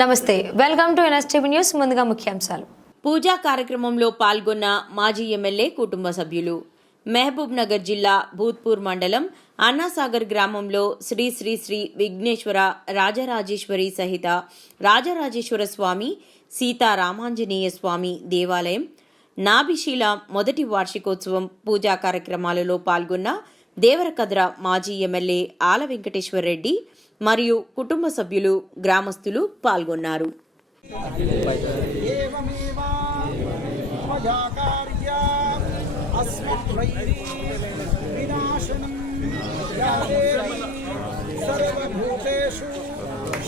నమస్తే welcome to NSTV news ముందుగా ముఖ్యాంశాలు. పూజా కార్యక్రమంలో పాల్గొన్న మాజీ ఎమ్మెల్యే కుటుంబ సభ్యులు. మహబూబ్ నగర్ జిల్లా భూత్పూర్ మండలం అన్నాసాగర్ గ్రామంలో శ్రీ శ్రీ శ్రీ విఘ్నేశ్వర రాజరాజేశ్వరి సహిత రాజరాజేశ్వర స్వామి సీతారామాంజనేయ స్వామి దేవాలయం నాభిశీల మొదటి వార్షికోత్సవం పూజా కార్యక్రమాలలో పాల్గొన్న దేవరకద్ర మాజీ ఎమ్మెల్యే ఆల వెంకటేశ్వర్ రెడ్డి మరియు కుటుంబ సభ్యులు గ్రామస్తులు పాల్గొన్నారు.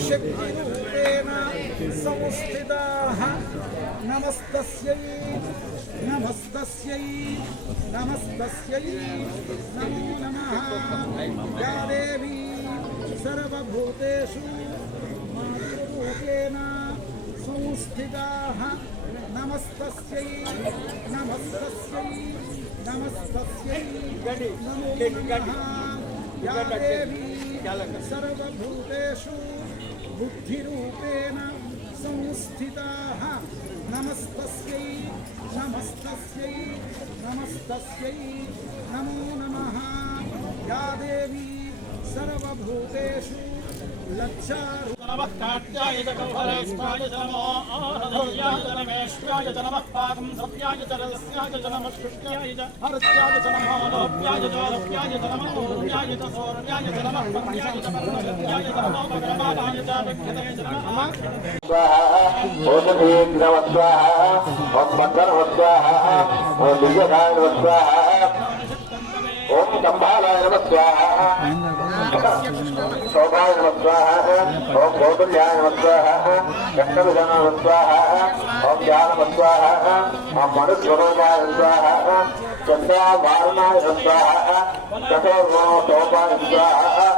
శక్తిరూపేణ मजाकार्या अस्मद्वैरी विनाशनं या देवी सर्वभूतेषु शक्तिरूपेण संस्थिताः नमस्तस्यै नमस्तस्यै नमस्तस्यै नमो नमः या देवी सर्वभूतेषु मातृरूपेण संस्थिताः नमस्तस्यै नमस्तस्यै नमस्तस्यै नमो नमः या देवी सर्वभूतेषु बुद्धिरूपेण संस्थिताः नमस्तस्यै नमस्तस्यै नमस्तस्यै नमो नमः या देवी सर्वभूतेषु लक्षारु नमः काट्याय च कौहरेष्ठाय च नमो आनधोर्याय च नमेष्याय च नमः पाकं सत्याय च रलस्याय च नमः शुष्ट्याय च हरस्याय च नमो लोप्याय च लोप्याय च नमो ऊर्याय च सौर्याय च नमः पत्याय च परमशक्त्याय च नमो भगवानाय च विख्यते च नमः स्वाहा ओम ह्रीं नम स्वाहा ओम मंगल स्वाहा ओम दिव्यकाय नम स्वाहा ओम कंभालाय नम स्वाहा शोभाय नम स्वाहा ओम गौतल्याय नम स्वाहा कृष्णविधान नम स्वाहा ओम ज्ञान नम स्वाहा ओम मनुस्वरूपाय नम स्वाहा चंद्रा वारणाय नम स्वाहा चतुर्गुणो शोभाय नम स्वाहा